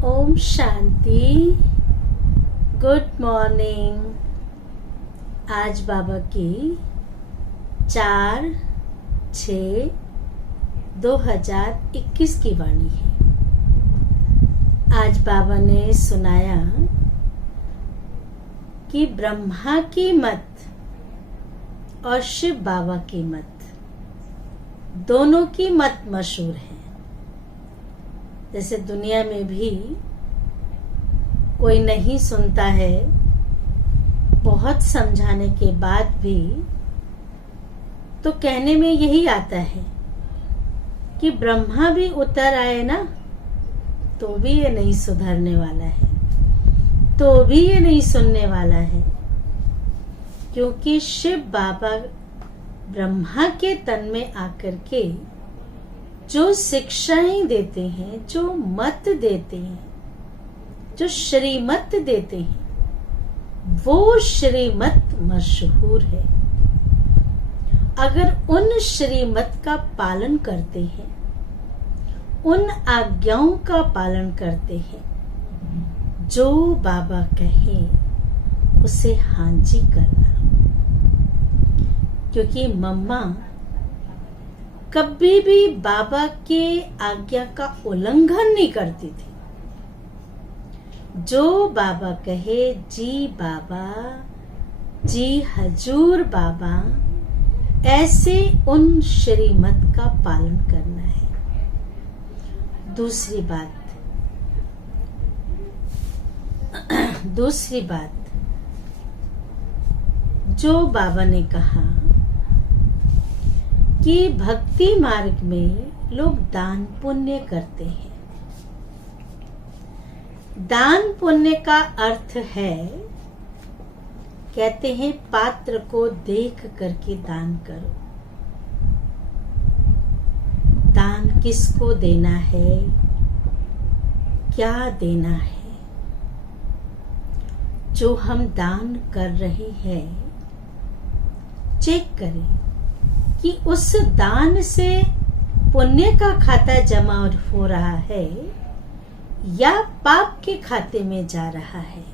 Om Shanti. Good morning. आज बाबा की 4/6/2021 की वाणी है। आज बाबा ने सुनाया कि ब्रह्मा की मत और शिव बाबा की मत दोनों की मत मशहूर है। जैसे दुनिया में भी कोई नहीं सुनता है, बहुत समझाने के बाद भी तो कहने में यही आता है कि ब्रह्मा भी उतर आए ना तो भी ये नहीं सुधरने वाला है, तो भी ये नहीं सुनने वाला है। क्योंकि शिव बाबा ब्रह्मा के तन में आकर के जो शिक्षाएं देते हैं, जो मत देते हैं, जो श्रीमत देते हैं, वो श्रीमत मशहूर है। अगर उन श्रीमत का पालन करते हैं, उन आज्ञाओं का पालन करते हैं, जो बाबा कहें उसे हाँ जी करना। क्योंकि मम्मा कभी भी बाबा के आज्ञा का उल्लंघन नहीं करती थी। जो बाबा कहे जी बाबा, जी हजूर बाबा, ऐसे उन श्रीमत का पालन करना है। दूसरी बात जो बाबा ने कहा कि भक्ति मार्ग में लोग दान पुण्य करते हैं। दान पुण्य का अर्थ है, कहते हैं पात्र को देख करके दान करो। दान किसको देना है, क्या देना है, जो हम दान कर रहे हैं चेक करें कि उस दान से पुण्य का खाता जमा हो रहा है या पाप के खाते में जा रहा है।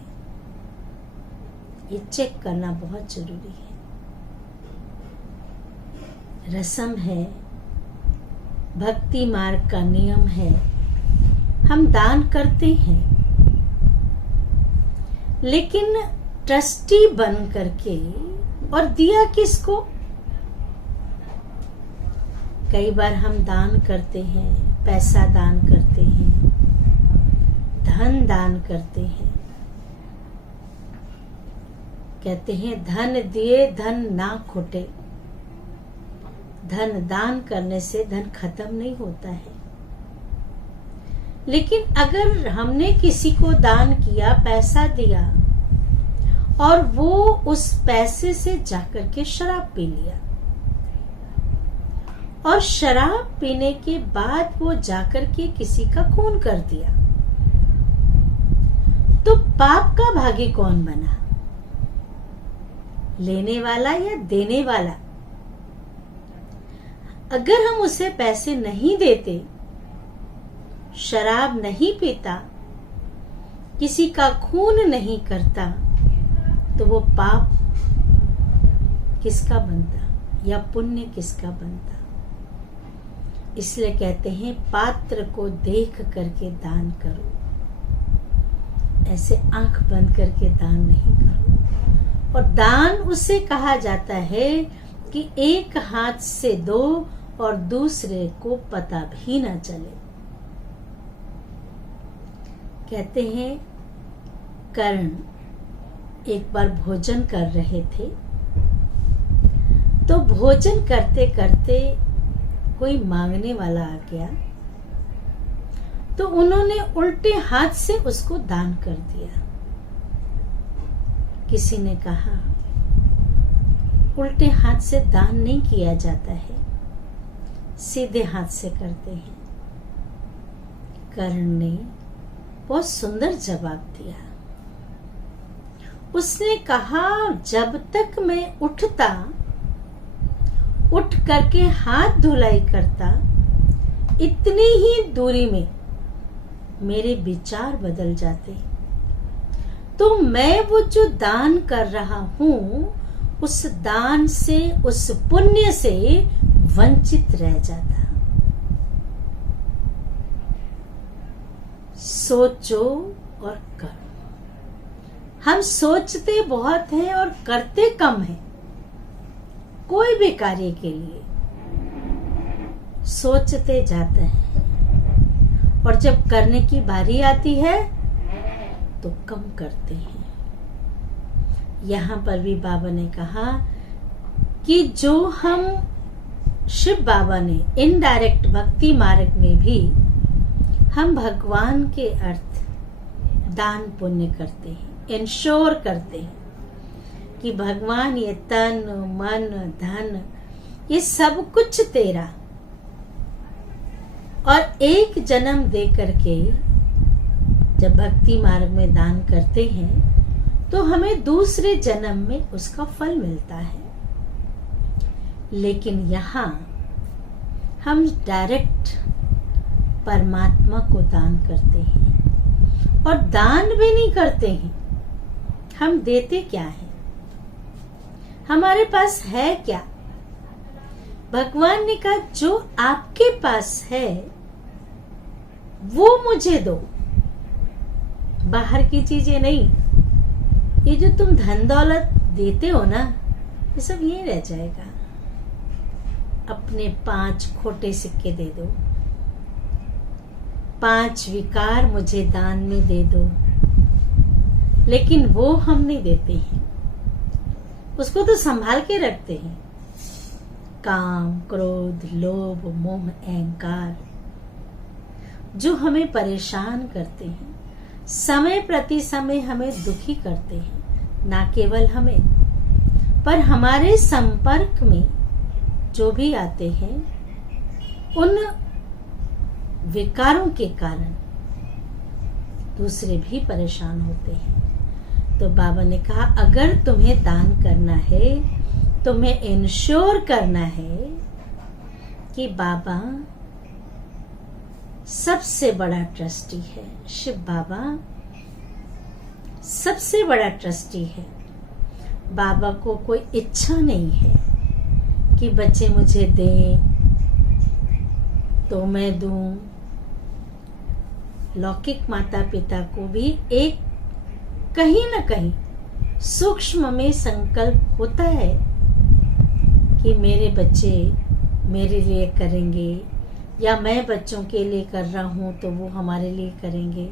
ये चेक करना बहुत जरूरी है। रस्म है, भक्ति मार्ग का नियम है, हम दान करते हैं, लेकिन ट्रस्टी बन करके, और दिया किसको? कई बार हम दान करते हैं, पैसा दान करते हैं, धन दान करते हैं। कहते हैं धन दिए धन ना खुटे। धन दान करने से धन खत्म नहीं होता है। लेकिन अगर हमने किसी को दान किया, पैसा दिया, और वो उस पैसे से जाकर के शराब पी लिया, और शराब पीने के बाद वो जाकर के किसी का खून कर दिया, तो पाप का भागी कौन बना? लेने वाला या देने वाला? अगर हम उसे पैसे नहीं देते, शराब नहीं पीता, किसी का खून नहीं करता, तो वो पाप किसका बनता या पुण्य किसका बनता? इसलिए कहते हैं पात्र को देख करके दान करो। ऐसे आंख बंद करके दान नहीं करो। और दान उसे कहा जाता है कि एक हाथ से दो और दूसरे को पता भी ना चले। कहते हैं कर्ण एक बार भोजन कर रहे थे, तो भोजन करते करते कोई मांगने वाला आ गया, तो उन्होंने उल्टे हाथ से उसको दान कर दिया। किसी ने कहा उल्टे हाथ से दान नहीं किया जाता है, सीधे हाथ से करते हैं। कर्ण ने बहुत सुंदर जवाब दिया। उसने कहा जब तक मैं उठ करके हाथ धुलाई करता, इतनी ही दूरी में मेरे विचार बदल जाते, तो मैं वो जो दान कर रहा हूं उस दान से, उस पुण्य से वंचित रह जाता। सोचो और करो। हम सोचते बहुत हैं और करते कम हैं। कोई भी कार्य के लिए सोचते जाते हैं और जब करने की बारी आती है तो कम करते हैं। यहाँ पर भी बाबा ने कहा कि जो हम शिव बाबा ने इनडायरेक्ट भक्ति मार्ग में भी हम भगवान के अर्थ दान पुण्य करते हैं, इंश्योर करते हैं कि भगवान ये तन मन धन ये सब कुछ तेरा, और एक जन्म दे करके जब भक्ति मार्ग में दान करते हैं तो हमें दूसरे जन्म में उसका फल मिलता है। लेकिन यहाँ हम डायरेक्ट परमात्मा को दान करते हैं और दान भी नहीं करते हैं। हम देते क्या है? हमारे पास है क्या? भगवान ने कहा जो आपके पास है वो मुझे दो, बाहर की चीजें नहीं। ये जो तुम धन दौलत देते हो ना, ये सब ये रह जाएगा। अपने 5 खोटे सिक्के दे दो, 5 विकार मुझे दान में दे दो, लेकिन वो हम नहीं देते हैं। उसको तो संभाल के रखते हैं। काम, क्रोध, लोभ, मोह, अहंकार जो हमें परेशान करते हैं, समय प्रति समय हमें दुखी करते हैं। ना केवल हमें, पर हमारे संपर्क में जो भी आते हैं उन विकारों के कारण दूसरे भी परेशान होते हैं। तो बाबा ने कहा अगर तुम्हें दान करना है, तुम्हें इंश्योर करना है कि बाबा सबसे बड़ा ट्रस्टी है, शिव बाबा सबसे बड़ा ट्रस्टी है। बाबा को कोई इच्छा नहीं है कि बच्चे मुझे दें तो मैं दूं। लौकिक माता पिता को भी एक कहीं न कहीं सूक्ष्म में संकल्प होता है कि मेरे बच्चे मेरे लिए करेंगे, या मैं बच्चों के लिए कर रहा हूं तो वो हमारे लिए करेंगे।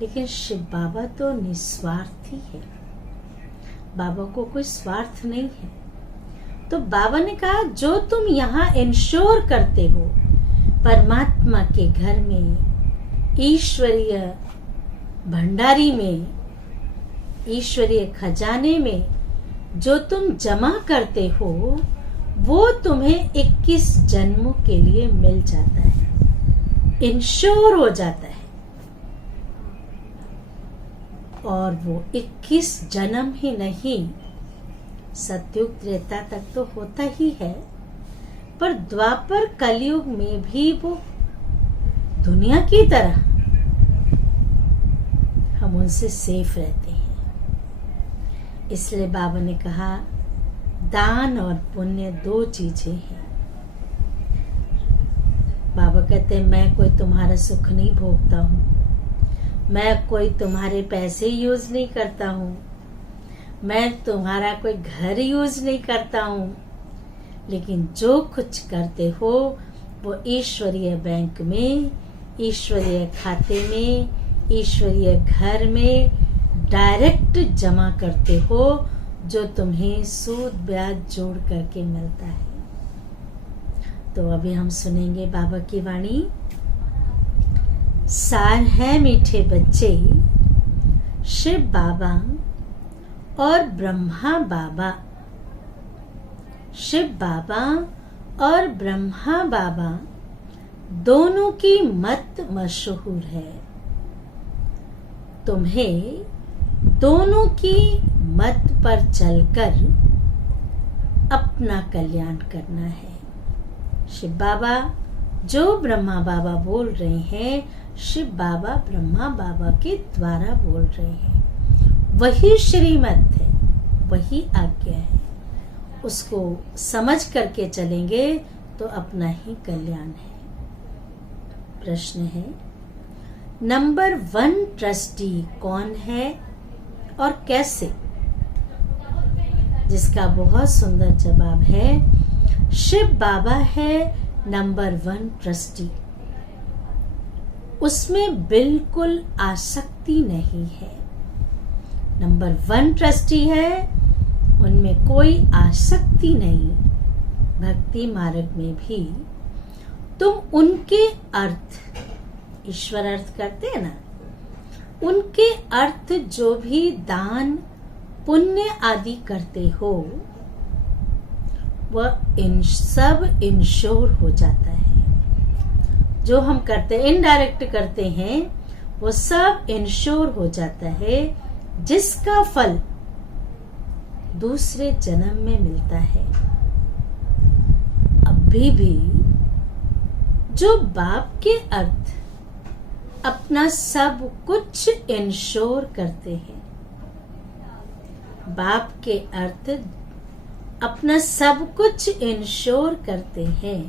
लेकिन शिव बाबा तो निस्वार्थी है, बाबा को कोई स्वार्थ नहीं है। तो बाबा ने कहा जो तुम यहाँ इंश्योर करते हो परमात्मा के घर में, ईश्वरीय भंडारी में, ईश्वरीय खजाने में जो तुम जमा करते हो वो तुम्हें 21 जन्मों के लिए मिल जाता है, इंश्योर हो जाता है। और वो 21 जन्म ही नहीं, सतयुग त्रेता तक तो होता ही है, पर द्वापर कलयुग में भी वो दुनिया की तरह हम उनसे सेफ रहते हैं। इसलिए बाबा ने कहा दान और पुण्य 2 चीजें हैं। बाबा कहते हैं मैं कोई तुम्हारा सुख नहीं भोगता हूँ, मैं कोई तुम्हारे पैसे यूज नहीं करता हूँ, मैं तुम्हारा कोई घर यूज नहीं करता हूँ, लेकिन जो कुछ करते हो वो ईश्वरीय बैंक में, ईश्वरीय खाते में, ईश्वरीय घर में डायरेक्ट जमा करते हो, जो तुम्हें सूद ब्याज जोड़ करके मिलता है। तो अभी हम सुनेंगे बाबा की वाणी। सार है मीठे बच्चे शिव बाबा और ब्रह्मा बाबा, शिव बाबा और ब्रह्मा बाबा दोनों की मत मशहूर है। तुम्हें दोनों की मत पर चलकर अपना कल्याण करना है। शिव बाबा जो ब्रह्मा बाबा बोल रहे हैं, शिव बाबा ब्रह्मा बाबा के द्वारा बोल रहे हैं। वही श्रीमत है, वही आज्ञा है। उसको समझ करके चलेंगे तो अपना ही कल्याण है। प्रश्न है, नंबर 1 ट्रस्टी कौन है और कैसे? जिसका बहुत सुंदर जवाब है, शिव बाबा है नंबर 1 ट्रस्टी। उसमें बिल्कुल आसक्ति नहीं है। नंबर 1 ट्रस्टी है, उनमें कोई आसक्ति नहीं। भक्ति मार्ग में भी तुम उनके अर्थ, ईश्वर अर्थ करते हैं ना, उनके अर्थ जो भी दान पुण्य आदि करते हो, वह इन सब इंश्योर हो जाता है। जो हम करते हैं, इनडायरेक्ट करते हैं, वो सब इंश्योर हो जाता है, जिसका फल दूसरे जन्म में मिलता है। अभी भी जो बाप के अर्थ अपना सब कुछ इंश्योर करते हैं, बाप के अर्थ अपना सब कुछ इंश्योर करते हैं,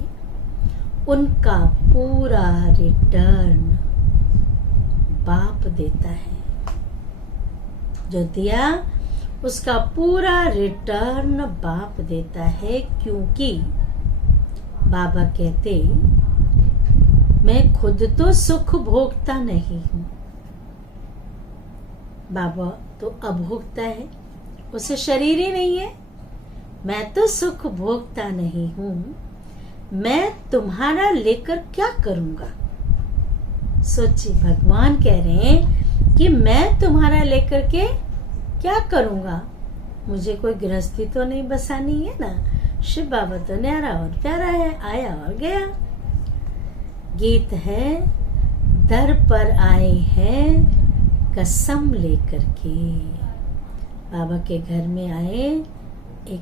उनका पूरा रिटर्न बाप देता है। जो दिया उसका पूरा रिटर्न बाप देता है, क्योंकि बाबा कहते, मैं खुद तो सुख भोगता नहीं हूं। बाबा तो अभोक्ता है, उसे शरीर ही नहीं है। मैं तो सुख भोगता नहीं हूं, मैं तुम्हारा लेकर क्या करूंगा? सोचिए, भगवान कह रहे हैं कि मैं तुम्हारा लेकर के क्या करूंगा? मुझे कोई गृहस्थी तो नहीं बसानी है ना। शिव बाबा तो न्यारा और प्यारा है, आया और गया। गीत है, दर पर आए हैं कसम लेकर के। बाबा के घर में आए, एक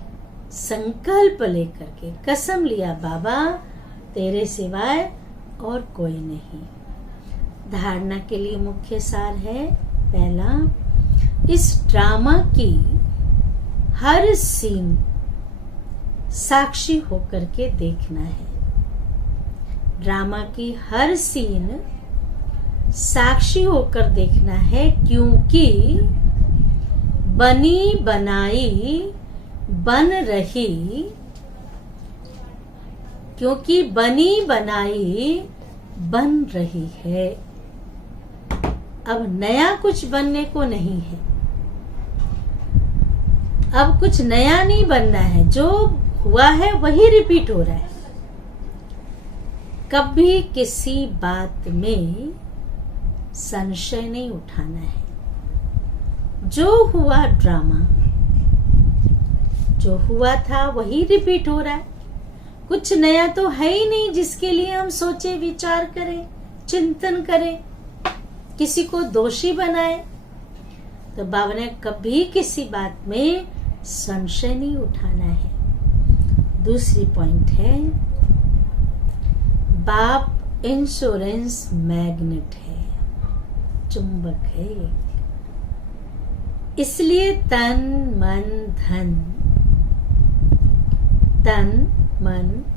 संकल्प लेकर के, कसम लिया, बाबा तेरे सिवाय और कोई नहीं। धारणा के लिए मुख्य सार है, पहला, इस ड्रामा की हर सीन साक्षी होकर के देखना है। ड्रामा की हर सीन साक्षी होकर देखना है, क्योंकि बनी बनाई बन रही, क्योंकि बनी बनाई बन रही है। अब नया कुछ बनने को नहीं है, अब कुछ नया नहीं बनना है। जो हुआ है वही रिपीट हो रहा है। कभी किसी बात में संशय नहीं उठाना है। जो हुआ ड्रामा, जो हुआ था वही रिपीट हो रहा है। कुछ नया तो है ही नहीं जिसके लिए हम सोचे, विचार करें, चिंतन करें, किसी को दोषी बनाए। तो बाबा ने कभी किसी बात में संशय नहीं उठाना है। दूसरी पॉइंट है, बाप इंश्योरेंस मैग्नेट है, चुंबक है। इसलिए तन मन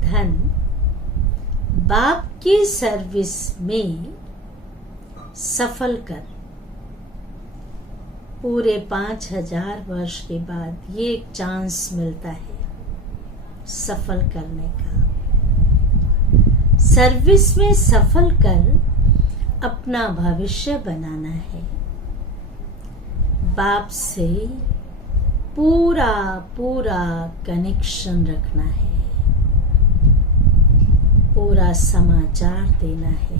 धन बाप की सर्विस में सफल कर। पूरे 5000 वर्ष के बाद ये एक चांस मिलता है सफल करने का। सर्विस में सफल कर अपना भविष्य बनाना है। बाप से पूरा पूरा कनेक्शन रखना है, पूरा समाचार देना है।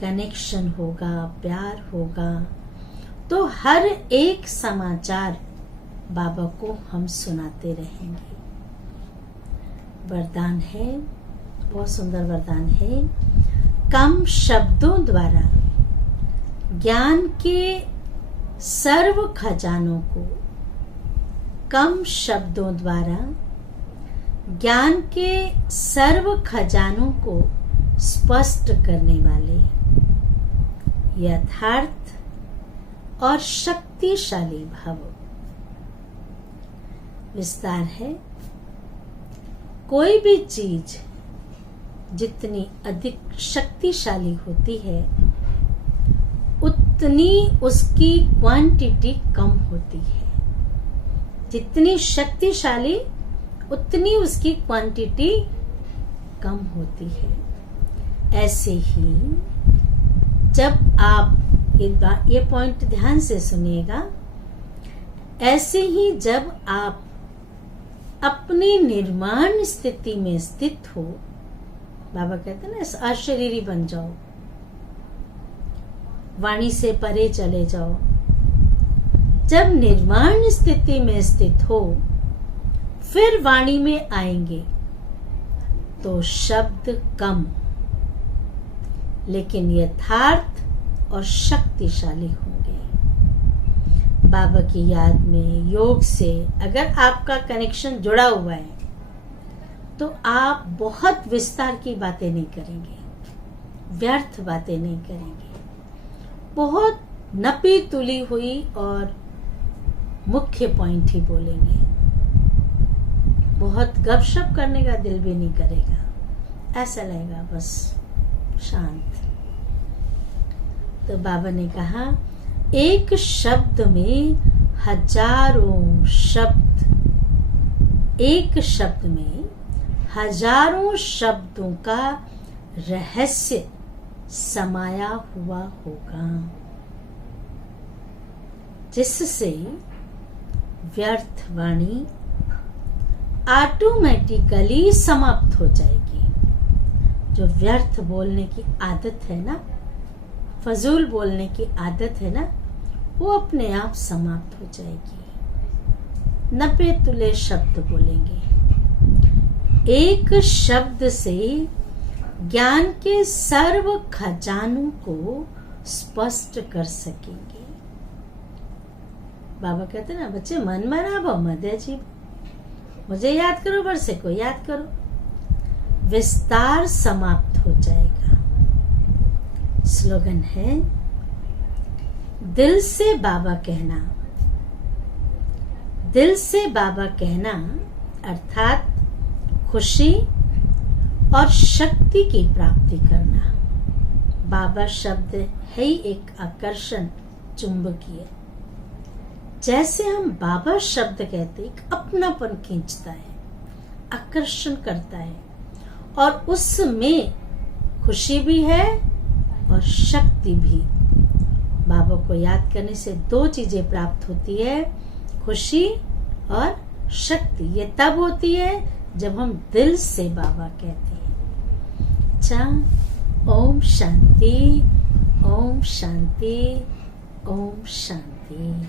कनेक्शन होगा, प्यार होगा, तो हर एक समाचार बाबा को हम सुनाते रहेंगे। वरदान है, बहुत सुंदर वरदान है। कम शब्दों द्वारा ज्ञान के सर्व खजानों को, कम शब्दों द्वारा ज्ञान के सर्व खजानों को स्पष्ट करने वाले यथार्थ और शक्तिशाली भव। विस्तार है, कोई भी चीज जितनी अधिक शक्तिशाली होती है उतनी उसकी क्वांटिटी कम होती है। जितनी शक्तिशाली उतनी उसकी क्वांटिटी कम होती है। ऐसे ही जब आप ये पॉइंट ध्यान से सुनिएगा, ऐसे ही जब आप अपनी निर्माण स्थिति में स्थित हो, बाबा कहते हैं ना अशरीरी बन जाओ, वाणी से परे चले जाओ। जब निर्माण स्थिति में स्थित हो फिर वाणी में आएंगे तो शब्द कम लेकिन यथार्थ और शक्तिशाली होंगे। बाबा की याद में योग से अगर आपका कनेक्शन जुड़ा हुआ है तो आप बहुत विस्तार की बातें नहीं करेंगे, व्यर्थ बातें नहीं करेंगे, बहुत नपी तुली हुई और मुख्य पॉइंट ही बोलेंगे। बहुत गपशप करने का दिल भी नहीं करेगा, ऐसा लगेगा बस शांत। तो बाबा ने कहा, एक शब्द में हजारों शब्द, एक शब्द में हजारों शब्दों का रहस्य समाया हुआ होगा, जिससे व्यर्थ वाणी ऑटोमेटिकली समाप्त हो जाएगी। जो व्यर्थ बोलने की आदत है ना, फजूल बोलने की आदत है ना, वो अपने आप समाप्त हो जाएगी। नपे तुले शब्द बोलेंगे। एक शब्द से ज्ञान के सर्व खजानों को स्पष्ट कर सकेंगे। बाबा कहते ना, बच्चे मन मना मत अजीब, मुझे याद करो, बरसे को याद करो, विस्तार समाप्त हो जाएगा। स्लोगन है, दिल से बाबा कहना। दिल से बाबा कहना अर्थात खुशी और शक्ति की प्राप्ति करना। बाबा शब्द है ही एक आकर्षण चुंबकीय। जैसे हम बाबा शब्द कहते एक अपनापन खींचता है, आकर्षण करता है, और उसमें खुशी भी है और शक्ति भी। बाबा को याद करने से दो चीजें प्राप्त होती है, खुशी और शक्ति। ये तब होती है जब हम दिल से बाबा कहते हैं। अच्छा, ओम शांति, ओम शांति, ओम शांति।